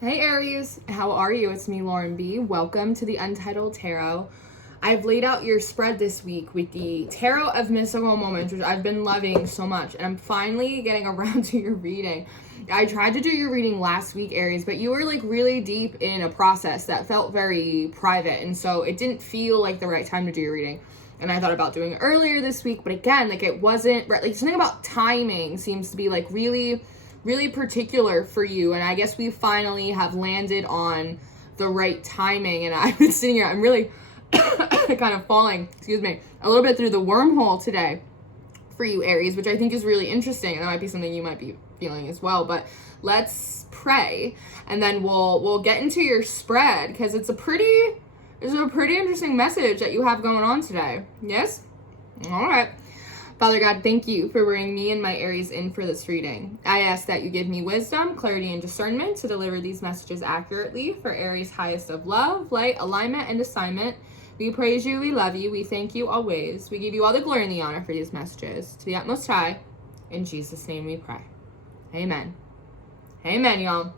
Hey Aries, how are you? It's me, Lauren B. Welcome to the Untitled Tarot. I've laid out your spread this week with the Tarot of Mystical Moments, which I've been loving so much, and I'm finally getting around to your reading. I tried to do your reading last week, Aries, but you were like really deep in a process that felt very private, and so it didn't feel like the right time to do your reading. And I thought about doing it earlier this week, but again, like it wasn't right. Like something about timing seems to be like really particular for you, and I guess we finally have landed on the right timing. And I've been sitting here, I'm really kind of falling, a little bit through the wormhole today for you, Aries, which I think is really interesting, and that might be something you might be feeling as well. But let's pray, and then we'll get into your spread, because it's a pretty interesting message that you have going on today. Yes? All right. Father God, thank you for bringing me and my Aries in for this reading. I ask that you give me wisdom, clarity, and discernment to deliver these messages accurately for Aries' highest of love, light, alignment, and assignment. We praise you, we love you, we thank you always. We give you all the glory and the honor for these messages. To the utmost high, in Jesus' name we pray. Amen. Amen, y'all.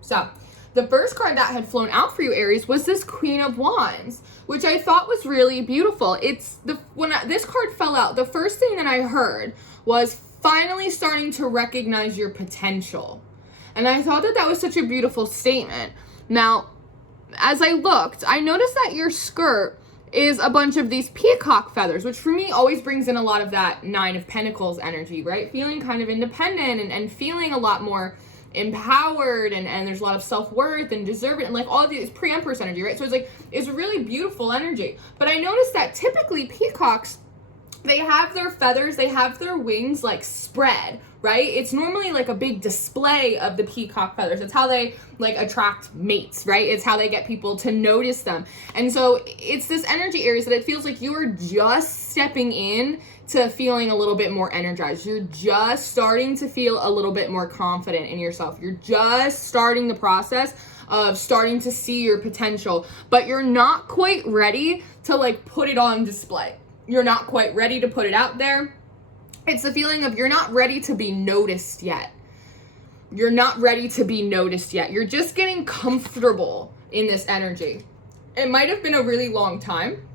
So, the first card that had flown out for you, Aries, was this Queen of Wands, which I thought was really beautiful. When this card fell out, the first thing that I heard was finally starting to recognize your potential. And I thought that was such a beautiful statement. Now, as I looked, I noticed that your skirt is a bunch of these peacock feathers, which for me always brings in a lot of that Nine of Pentacles energy, right? Feeling kind of independent and feeling a lot more empowered, and there's a lot of self-worth and deserving, and like all of these pre-empress energy, right? So it's a really beautiful energy. But I noticed that typically peacocks, they have their feathers, they have their wings like spread, right? It's normally like a big display of the peacock feathers. It's how they like attract mates, right? It's how they get people to notice them. And so it's this energy, Aries, that it feels like you are just stepping in to feeling a little bit more energized. You're just starting to feel a little bit more confident in yourself. You're just starting the process of starting to see your potential, but you're not quite ready to like put it on display. You're not quite ready to put it out there. It's the feeling of you're not ready to be noticed yet. You're not ready to be noticed yet. You're just getting comfortable in this energy. It might have been a really long time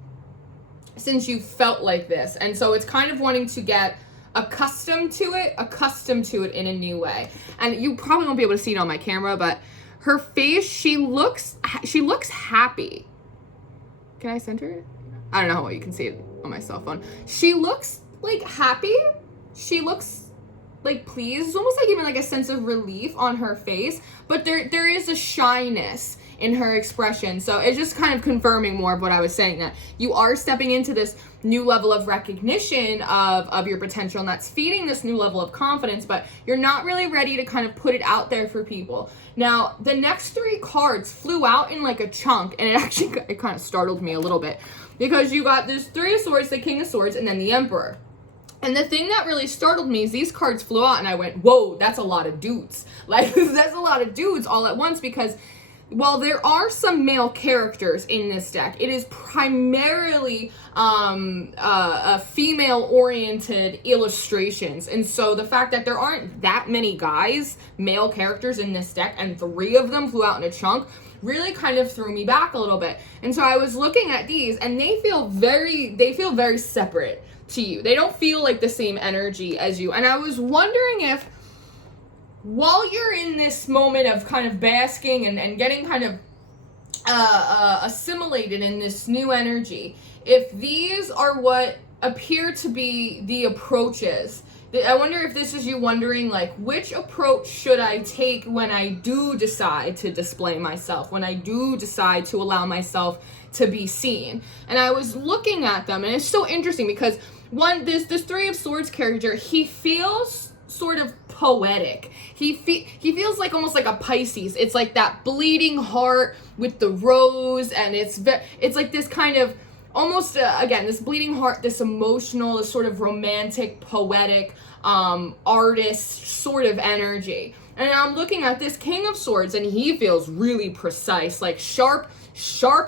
since you felt like this. And so it's kind of wanting to get accustomed to it in a new way. And you probably won't be able to see it on my camera, but her face, she looks happy. Can I center it? I don't know how well you can see it on my cell phone. She looks like happy. She looks like pleased. It's almost like even like a sense of relief on her face, but there is a shyness in her expression. So it's just kind of confirming more of what I was saying, that you are stepping into this new level of recognition of your potential, and that's feeding this new level of confidence, but you're not really ready to kind of put it out there for people. Now, the next three cards flew out in like a chunk, and it kind of startled me a little bit, because you got this Three of Swords, the King of Swords, and then the Emperor. And the thing that really startled me is these cards flew out, and I went, whoa, that's a lot of dudes. Like, that's a lot of dudes all at once, because while there are some male characters in this deck, it is primarily a female-oriented illustrations. And so the fact that there aren't that many guys, male characters in this deck, and three of them flew out in a chunk, really kind of threw me back a little bit. And so I was looking at these, and they feel very separate to you. They don't feel like the same energy as you. And I was wondering if, while you're in this moment of kind of basking and getting kind of assimilated in this new energy, if these are what appear to be the approaches, I wonder if this is you wondering, like, which approach should I take when I do decide to display myself, when I do decide to allow myself to be seen. And I was looking at them, and it's so interesting because this Three of Swords character, he feels sort of poetic. He feels like almost like a Pisces. It's like that bleeding heart with the rose, and it's like this kind of almost again, this bleeding heart, this emotional, this sort of romantic, poetic artist sort of energy. And I'm looking at this King of Swords, and he feels really precise, like sharp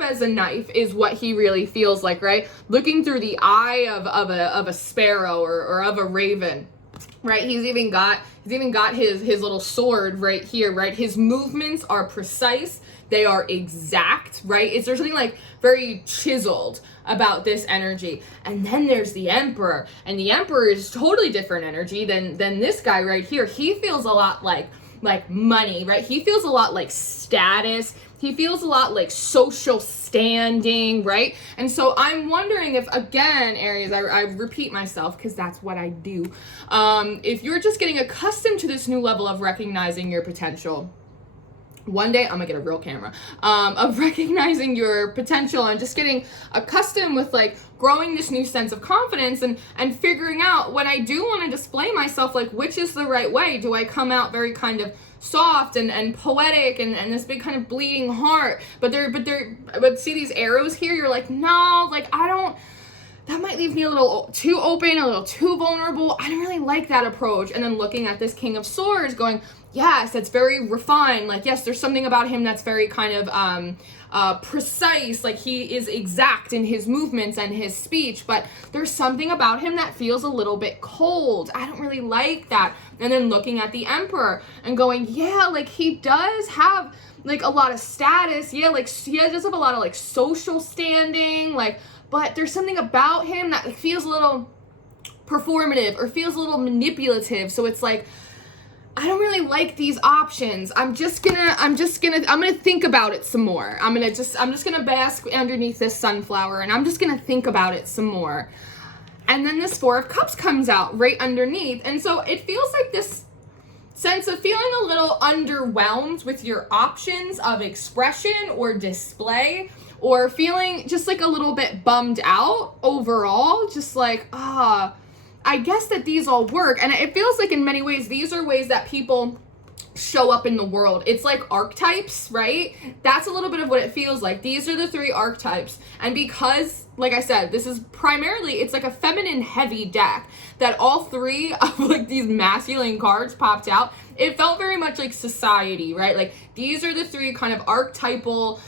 as a knife is what he really feels like, right? Looking through the eye of a sparrow or of a raven. right? He's even got his little sword right here, right? His movements are precise. They are exact, right? There's something like very chiseled about this energy. And then there's the Emperor, and the Emperor is totally different energy than this guy right here. He feels a lot like money, right? He feels a lot like status. He feels a lot like social standing, right? And so I'm wondering if, again, Aries, I repeat myself because that's what I do. If you're just getting accustomed to this new level of recognizing your potential, one day I'm gonna get a real camera, of recognizing your potential and just getting accustomed with like growing this new sense of confidence and figuring out when I do want to display myself, like which is the right way. Do I come out very kind of soft and poetic and this big kind of bleeding heart, but see these arrows here, you're like, no, like I don't, that might leave me a little too open, a little too vulnerable. I don't really like that approach. And then looking at this King of Swords going, yes, that's very refined. Like, yes, there's something about him that's very kind of precise. Like he is exact in his movements and his speech, but there's something about him that feels a little bit cold. I don't really like that. And then looking at the Emperor and going, yeah, like he does have like a lot of status. Yeah, like he does have a lot of like social standing, like, but there's something about him that feels a little performative or feels a little manipulative. So it's like, I don't really like these options. I'm gonna think about it some more. I'm just gonna bask underneath this sunflower and I'm just gonna think about it some more. And then this Four of Cups comes out right underneath. And so it feels like this sense of feeling a little underwhelmed with your options of expression or display, or feeling just like a little bit bummed out overall, just like, I guess that these all work. And it feels like in many ways, these are ways that people show up in the world. It's like archetypes, right? That's a little bit of what it feels like. These are the three archetypes. And because, like I said, this is primarily, it's like a feminine heavy deck that all three of like these masculine cards popped out. It felt very much like society, right? Like these are the three kind of archetypal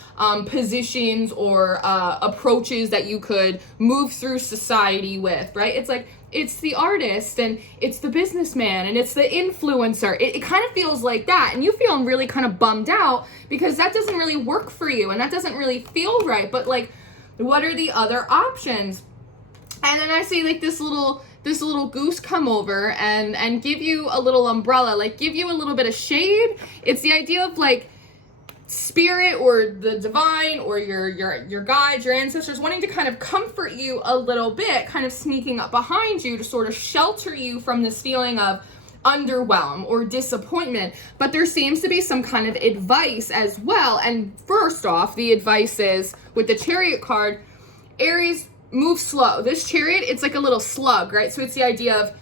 positions or approaches that you could move through society with, right? It's like, it's the artist and it's the businessman and it's the influencer. It kind of feels like that. And you feel really kind of bummed out because that doesn't really work for you and that doesn't really feel right. But like, what are the other options? And then I see like this little goose come over and give you a little umbrella, like give you a little bit of shade. It's the idea of like spirit or the divine or your guides, your ancestors wanting to kind of comfort you a little bit, kind of sneaking up behind you to sort of shelter you from this feeling of underwhelm or disappointment. But there seems to be some kind of advice as well. And first off, the advice is with the Chariot card, Aries, move slow. This Chariot, it's like a little slug, right? So it's the idea of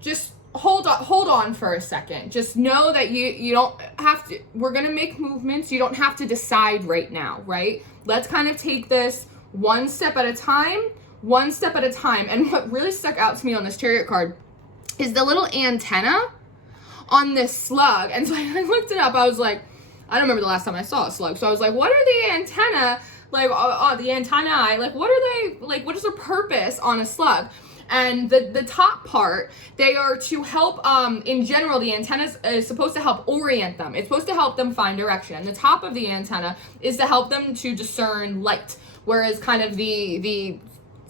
just hold on for a second. Just know that you don't have to, we're going to make movements. You don't have to decide right now, right? Let's kind of take this one step at a time. And what really stuck out to me on this Chariot card is the little antenna on this slug. And so I looked it up. I was like, I don't remember the last time I saw a slug. So I was like, what are the antenna, like, the antennae, like, what are they, like, what is their purpose on a slug? And the top part, they are to help, in general, the antenna is supposed to help orient them. It's supposed to help them find direction. And the top of the antenna is to help them to discern light. Whereas kind of the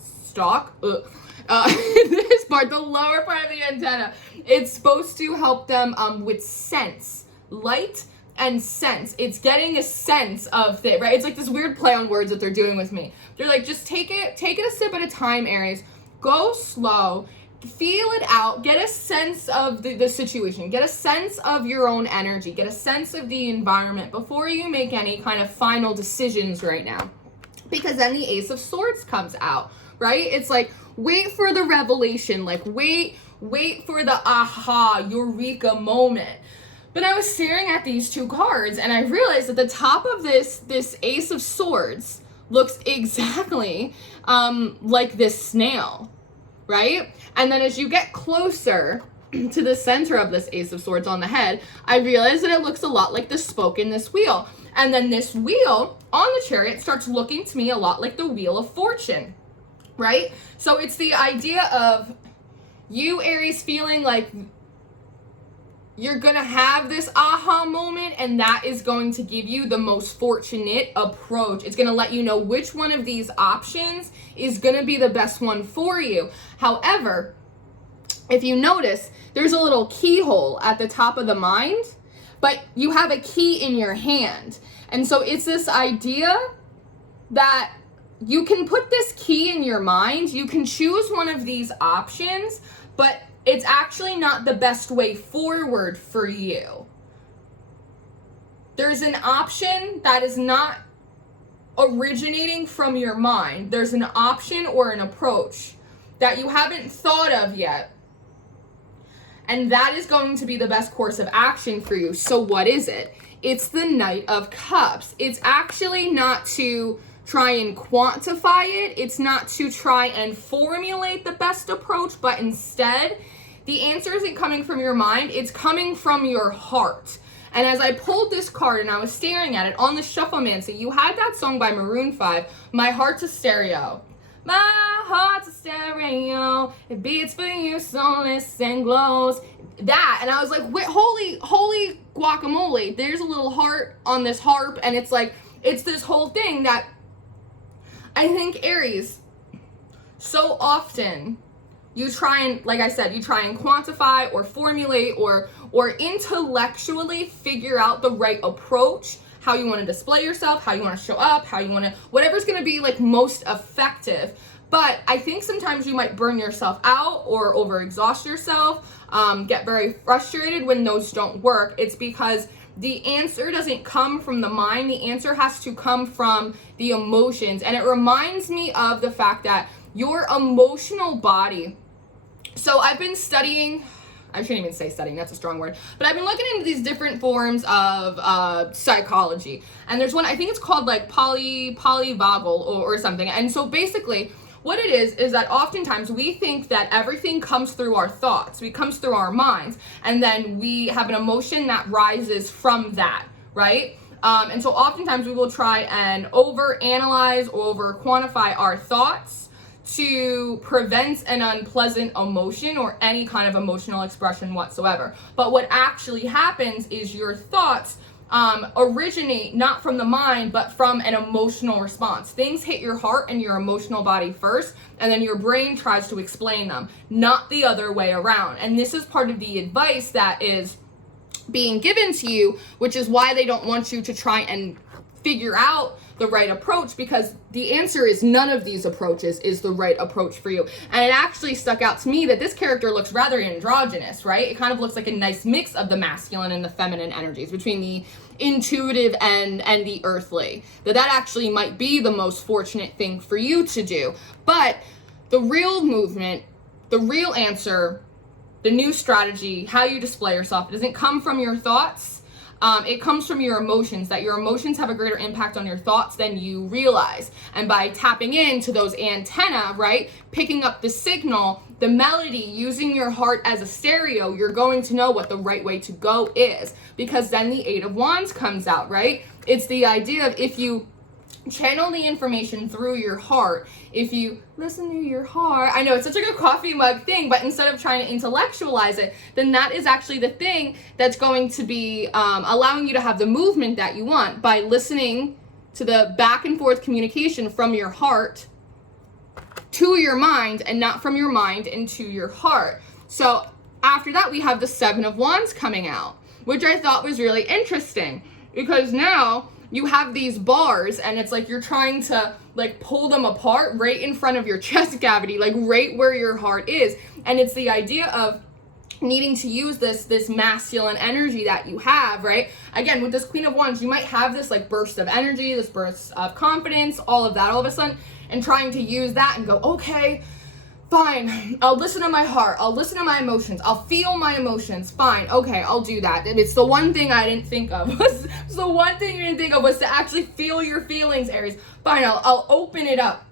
stalk, this part, the lower part of the antenna, it's supposed to help them with sense, light and sense. It's getting a sense of it, right? It's like this weird play on words that they're doing with me. They're like, just take it a step at a time, Aries. Go slow, feel it out, get a sense of the situation, get a sense of your own energy, get a sense of the environment before you make any kind of final decisions right now. Because then the Ace of Swords comes out, right? It's like, wait for the revelation, like wait for the aha, eureka moment. But I was staring at these two cards and I realized that the top of this Ace of Swords looks exactly like this snail, right? And then as you get closer to the center of this Ace of Swords on the head, I realized that it looks a lot like the spoke in this wheel. And then this wheel on the Chariot starts looking to me a lot like the Wheel of Fortune, right? So it's the idea of you, Aries, feeling like you're going to have this aha moment, and that is going to give you the most fortunate approach. It's going to let you know which one of these options is going to be the best one for you. However, if you notice, there's a little keyhole at the top of the mind, but you have a key in your hand. And so it's this idea that you can put this key in your mind, you can choose one of these options, but it's actually not the best way forward for you. There's an option that is not originating from your mind. There's an option or an approach that you haven't thought of yet. And that is going to be the best course of action for you. So what is it? It's the Knight of Cups. It's actually not to try and quantify it. It's not to try and formulate the best approach, but instead, the answer isn't coming from your mind. It's coming from your heart. And as I pulled this card and I was staring at it on the Shufflemancy, you had that song by Maroon 5, My Heart's a Stereo. My heart's a stereo, it beats for you, so listen close. That, and I was like, wait, holy guacamole, there's a little heart on this harp, and it's like, it's this whole thing that I think, Aries, so often you try and, like I said, you try and quantify or formulate or intellectually figure out the right approach, how you want to display yourself, how you want to show up, how you want to, whatever's going to be like most effective. But I think sometimes you might burn yourself out or overexhaust yourself, get very frustrated when those don't work. It's because the answer doesn't come from the mind. The answer has to come from the emotions. And it reminds me of the fact that your emotional body. So I've been studying, I shouldn't even say studying, that's a strong word, but I've been looking into these different forms of psychology. And there's one, I think it's called like polyvagal or something. And so basically what it is that oftentimes we think that everything comes through our thoughts, it comes through our minds, and then we have an emotion that rises from that, right? And so oftentimes we will try and overanalyze or over quantify our thoughts to prevent an unpleasant emotion or any kind of emotional expression whatsoever. But what actually happens is your thoughts originate not from the mind, but from an emotional response. Things hit your heart and your emotional body first, and then your brain tries to explain them, not the other way around. And this is part of the advice that is being given to you, which is why they don't want you to try and figure out the right approach, because the answer is none of these approaches is the right approach for you. And it actually stuck out to me that this character looks rather androgynous, right? It kind of looks like a nice mix of the masculine and the feminine energies, between the intuitive and the earthly. That actually might be the most fortunate thing for you to do. But the real movement, the real answer, the new strategy, how you display yourself, it doesn't come from your thoughts. It comes from your emotions, that your emotions have a greater impact on your thoughts than you realize. And by tapping into those antenna, right, picking up the signal, the melody, using your heart as a stereo, you're going to know what the right way to go is. Because then the Eight of Wands comes out, right? It's the idea of if you channel the information through your heart, if you listen to your heart, I know it's such like a coffee mug thing, but instead of trying to intellectualize it, then that is actually the thing that's going to be allowing you to have the movement that you want, by listening to the back and forth communication from your heart to your mind, and not from your mind into your heart. So after that, we have the Seven of Wands coming out, which I thought was really interesting, because now you have these bars, and it's like you're trying to like pull them apart right in front of your chest cavity, like right where your heart is. And it's the idea of needing to use this masculine energy that you have, right? Again, with this Queen of Wands, you might have this like burst of energy, this burst of confidence, all of that all of a sudden, and trying to use that and go, okay, fine, I'll listen to my heart, I'll listen to my emotions, I'll feel my emotions, fine, okay, I'll do that. And it's the one thing I didn't think of, was the one thing you didn't think of was to actually feel your feelings, Aries. Fine, I'll open it up.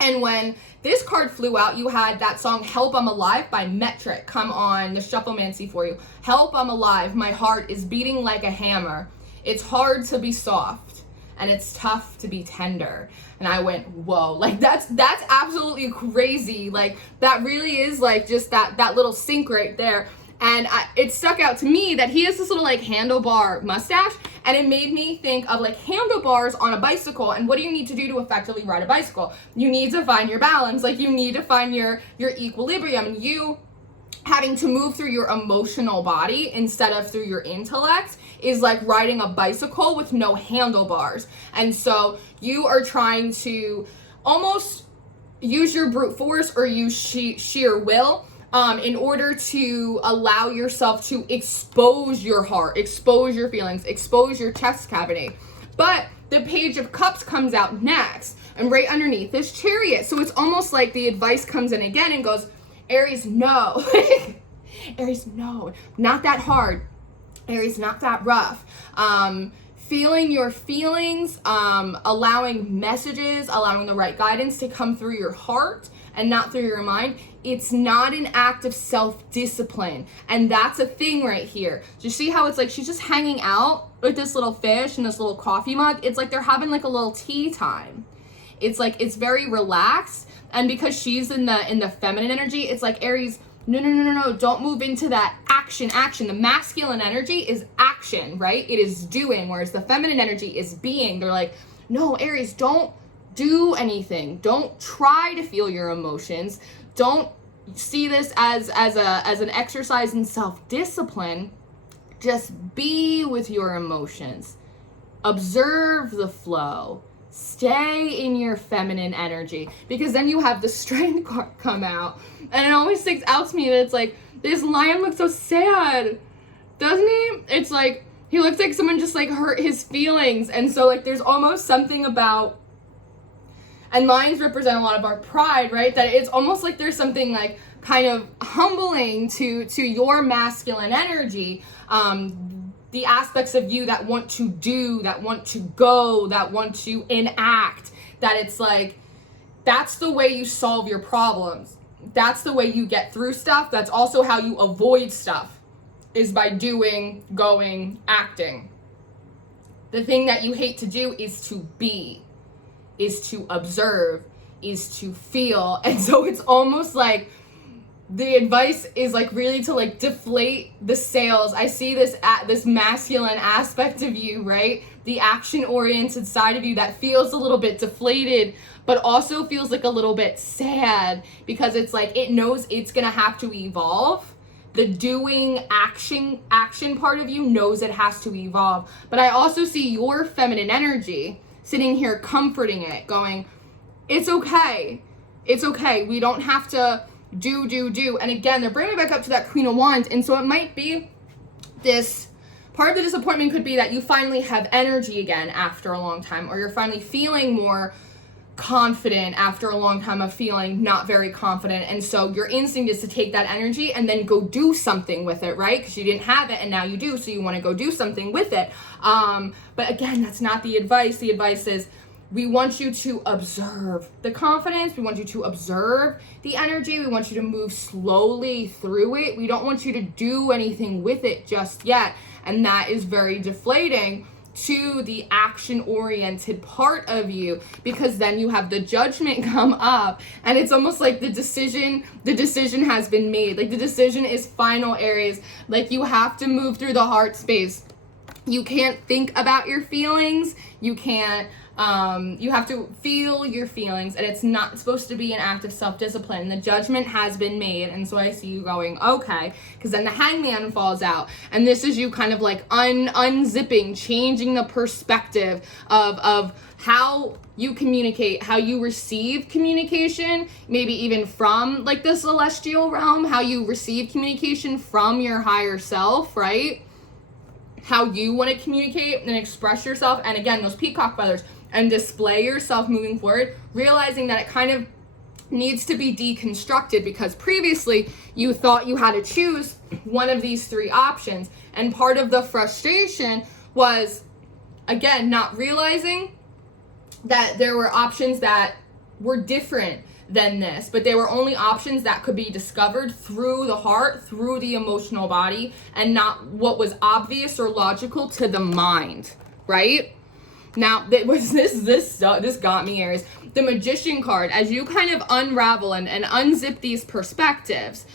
And when this card flew out, you had that song Help I'm Alive by Metric come on the Shufflemancy for you. Help I'm alive, my heart is beating like a hammer. It's hard to be soft. and it's tough to be tender. And I went, whoa, like that's absolutely crazy. Like that really is like just that little sync right there. And it stuck out to me that he has this little like handlebar mustache, and it made me think of like handlebars on a bicycle. And what do you need to do to effectively ride a bicycle? You need to find your balance. Like you need to find your equilibrium, and you having to move through your emotional body instead of through your intellect is like riding a bicycle with no handlebars. And so you are trying to almost use your brute force or use sheer will in order to allow yourself to expose your heart, expose your feelings, expose your chest cavity. But the Page of Cups comes out next, and right underneath this Chariot. So it's almost like the advice comes in again and goes, Aries, no. Aries, no. Not that hard. Aries, not that rough. Feeling your feelings, allowing messages, allowing the right guidance to come through your heart and not through your mind. It's not an act of self-discipline. And that's a thing right here. Do you see how it's like she's just hanging out with this little fish and this little coffee mug? It's like they're having like a little tea time. It's like, it's very relaxed. And because she's in the feminine energy, it's like, Aries, no, don't move into that action. The masculine energy is action, right? It is doing, whereas the feminine energy is being. They're like, no, Aries, don't do anything. Don't try to feel your emotions. Don't see this as an exercise in self-discipline. Just be with your emotions. Observe the flow. Stay in your feminine energy, because then you have the Strength card come out, and it always sticks out to me that it's like, this lion looks so sad, doesn't he? It's like he looks like someone just like hurt his feelings. And so like there's almost something about, and lions represent a lot of our pride, right? That it's almost like there's something like kind of humbling to your masculine energy. The aspects of you that want to do, that want to go, that want to enact, that it's like, that's the way you solve your problems. That's the way you get through stuff. That's also how you avoid stuff, is by doing, going, acting. The thing that you hate to do is to be, is to observe, is to feel. And so it's almost like the advice is like really to like deflate the sails. I see this this masculine aspect of you, right? The action-oriented side of you that feels a little bit deflated, but also feels like a little bit sad, because it's like it knows it's gonna have to evolve. The doing action part of you knows it has to evolve. But I also see your feminine energy sitting here comforting it, going, it's okay. It's okay. We don't have to do. And again, they're bringing it back up to that Queen of Wands. And so it might be this, part of the disappointment could be that you finally have energy again after a long time, or you're finally feeling more confident after a long time of feeling not very confident. And so your instinct is to take that energy and then go do something with it, right? Because you didn't have it and now you do, so you want to go do something with it. But again, that's not the advice. The advice is, we want you to observe the confidence. We want you to observe the energy. We want you to move slowly through it. We don't want you to do anything with it just yet. And that is very deflating to the action-oriented part of you, because then you have the Judgment come up, and it's almost like the decision has been made. Like the decision is final, Aries. Like you have to move through the heart space. You can't think about your feelings. You can't, you have to feel your feelings, and it's not supposed to be an act of self-discipline. The Judgment has been made, and so I see you going, okay, because then the Hangman falls out, and this is you kind of like unzipping, changing the perspective of how you communicate, how you receive communication, maybe even from like the celestial realm, how you receive communication from your higher self, right? How you want to communicate and express yourself, and again, those peacock feathers, and display yourself moving forward, realizing that it kind of needs to be deconstructed, because previously you thought you had to choose one of these three options, and part of the frustration was, again, not realizing that there were options that were different than this, but they were only options that could be discovered through the heart, through the emotional body, and not what was obvious or logical to the mind, right? Now, this got me, Aries. The Magician card, as you kind of unravel and unzip these perspectives,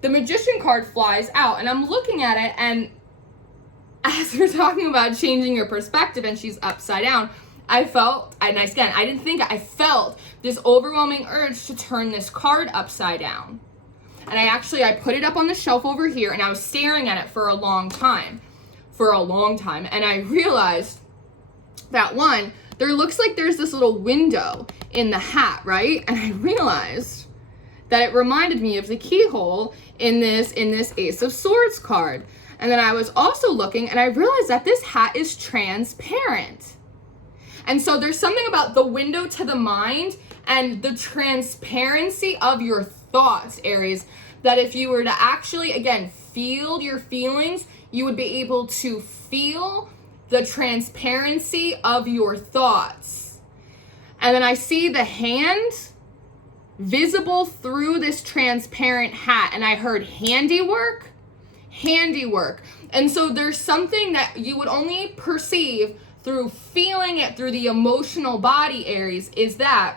the Magician card flies out, and I'm looking at it, and as we're talking about changing your perspective and she's upside down, I felt this overwhelming urge to turn this card upside down. And I put it up on the shelf over here, and I was staring at it for a long time. And I realized that one, there looks like there's this little window in the hat, right? And I realized that it reminded me of the keyhole in this Ace of Swords card. And then I was also looking, and I realized that this hat is transparent. And so there's something about the window to the mind and the transparency of your thoughts, Aries, that if you were to actually, again, feel your feelings, you would be able to feel the transparency of your thoughts. And then I see the hand visible through this transparent hat, and I heard handiwork. And so there's something that you would only perceive through feeling it through the emotional body, Aries, is that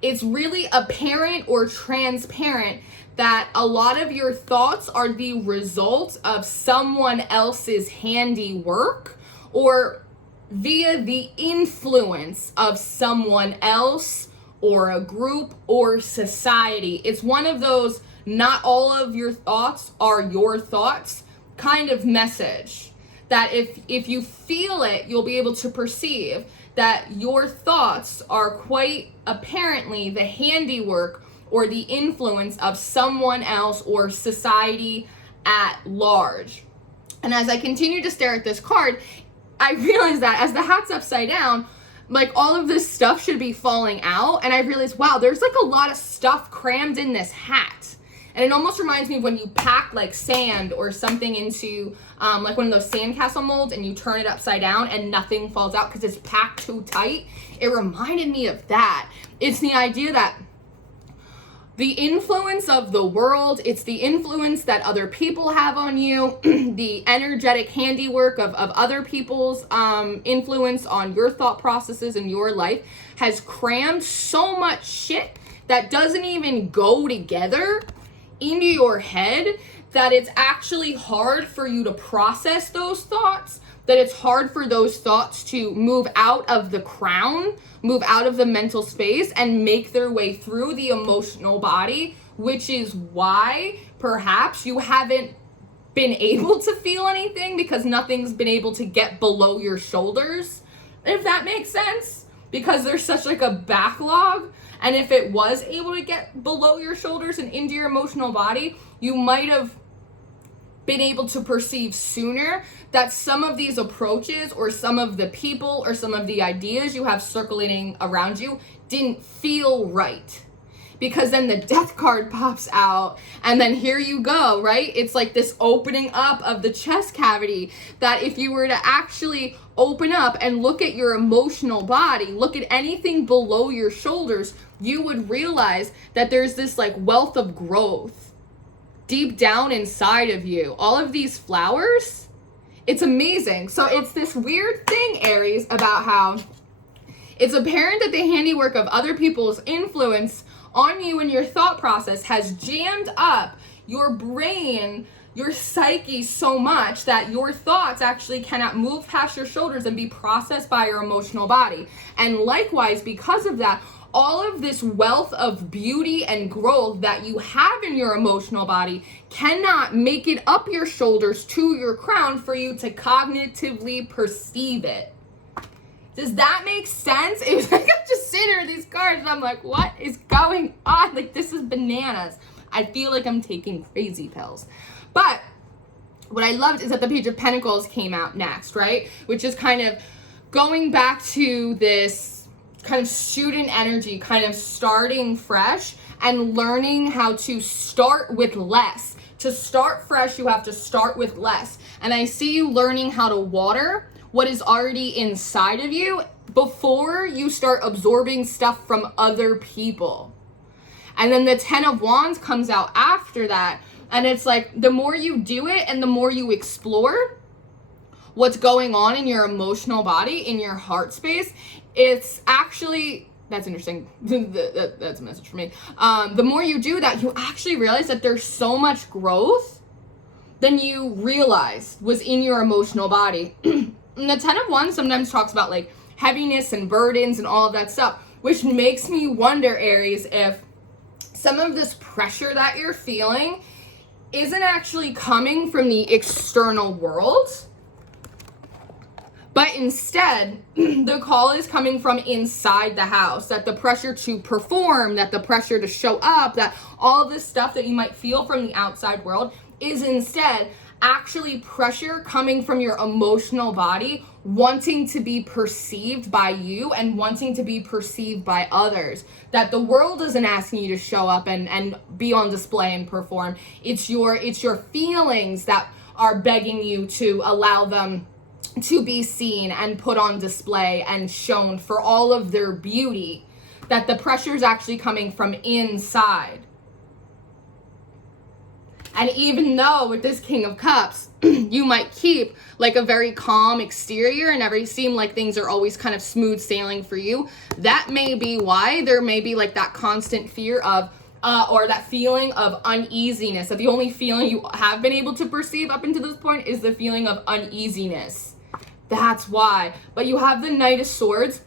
it's really apparent or transparent that a lot of your thoughts are the result of someone else's handiwork or via the influence of someone else or a group or society. It's one of those not all of your thoughts are your thoughts kind of message. That if you feel it, you'll be able to perceive that your thoughts are quite apparently the handiwork or the influence of someone else or society at large. And as I continue to stare at this card, I realized that as the hat's upside down, like all of this stuff should be falling out. And I realized, wow, there's like a lot of stuff crammed in this hat. And it almost reminds me of when you pack like sand or something into like one of those sandcastle molds and you turn it upside down and nothing falls out because it's packed too tight. It reminded me of that. It's the idea that the influence of the world, it's the influence that other people have on you, the energetic handiwork of other people's influence on your thought processes in your life has crammed so much shit that doesn't even go together into your head that it's actually hard for you to process those thoughts, that it's hard for those thoughts to move out of the crown, move out of the mental space and make their way through the emotional body, which is why perhaps you haven't been able to feel anything because nothing's been able to get below your shoulders, if that makes sense, because there's such like a backlog. And if it was able to get below your shoulders and into your emotional body, you might have been able to perceive sooner that some of these approaches or some of the people or some of the ideas you have circulating around you didn't feel right. Because then the death card pops out and then here you go, right? It's like this opening up of the chest cavity that if you were to actually open up and look at your emotional body, look at anything below your shoulders, you would realize that there's this like wealth of growth deep down inside of you. All of these flowers, it's amazing. So it's this weird thing, Aries, about how it's apparent that the handiwork of other people's influence on you and your thought process has jammed up your brain, your psyche so much that your thoughts actually cannot move past your shoulders and be processed by your emotional body. And likewise, because of that, all of this wealth of beauty and growth that you have in your emotional body cannot make it up your shoulders to your crown for you to cognitively perceive it. Does that make sense? It was like I'm just sitting here with these cards and I'm like, what is going on? Like, this is bananas. I feel like I'm taking crazy pills. But what I loved is that the Page of Pentacles came out next, right? Which is kind of going back to this kind of student energy, kind of starting fresh and learning how to start with less. To start fresh, you have to start with less. And I see you learning how to water what is already inside of you before you start absorbing stuff from other people. And then the 10 of Wands comes out after that. And it's like, the more you do it and the more you explore, what's going on in your emotional body, in your heart space, it's actually, that's interesting. That's a message for me. The more you do that, you actually realize that there's so much growth than you realized was in your emotional body. And the 10 of Wands sometimes talks about like heaviness and burdens and all of that stuff, which makes me wonder, Aries, if some of this pressure that you're feeling isn't actually coming from the external world, but instead the call is coming from inside the house, that the pressure to perform, that the pressure to show up, that all this stuff that you might feel from the outside world is instead actually pressure coming from your emotional body, wanting to be perceived by you and wanting to be perceived by others. That the world isn't asking you to show up and be on display and perform. It's your feelings that are begging you to allow them to be seen and put on display and shown for all of their beauty. That the pressure is actually coming from inside. And even though with this King of Cups, you might keep like a very calm exterior and seem like things are always kind of smooth sailing for you, that may be why there may be like that constant fear of, or that feeling of uneasiness. That the only feeling you have been able to perceive up until this point is the feeling of uneasiness. That's why. But you have the Knight of Swords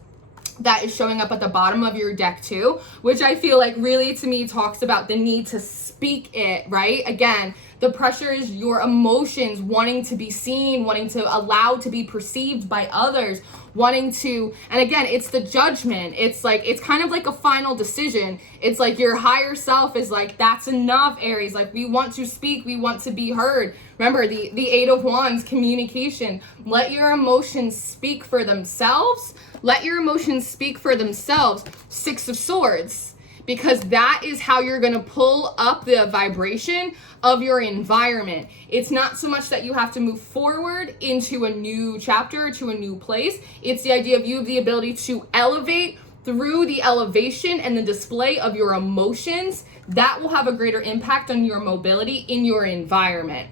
that is showing up at the bottom of your deck too, which I feel like really to me talks about the need to speak it, right? Again, the pressure is your emotions wanting to be seen, wanting to allow to be perceived by others, wanting to, and again, it's the Judgment. It's like, it's kind of like a final decision. It's like your higher self is like, that's enough, Aries. Like, we want to speak, we want to be heard. Remember, the Eight of Wands, communication. Let your emotions speak for themselves. Let your emotions speak for themselves. Six of Swords. Because that is how you're going to pull up the vibration of your environment. It's not so much that you have to move forward into a new chapter, to a new place. It's the idea of you have the ability to elevate through the elevation and the display of your emotions. That will have a greater impact on your mobility in your environment.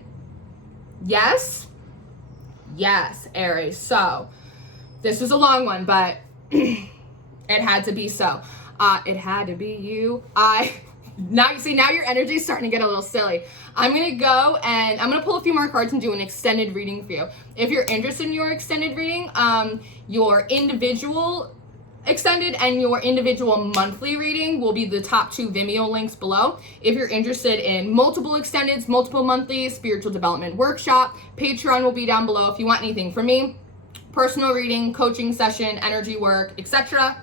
Yes? Yes, Aries. So, this was a long one, but it had to be so. It had to be you. Now your energy is starting to get a little silly. I'm going to go and I'm going to pull a few more cards and do an extended reading for you. If you're interested in your extended reading, your individual extended and your individual monthly reading will be the top two Vimeo links below. If you're interested in multiple extendeds, multiple monthlies, spiritual development workshop, Patreon will be down below. If you want anything from me, personal reading, coaching session, energy work, etc.,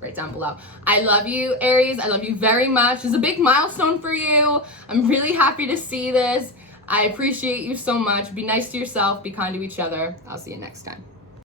right down below. I love you, Aries. I love you very much. It's a big milestone for you. I'm really happy to see this. I appreciate you so much. Be nice to yourself. Be kind to each other. I'll see you next time.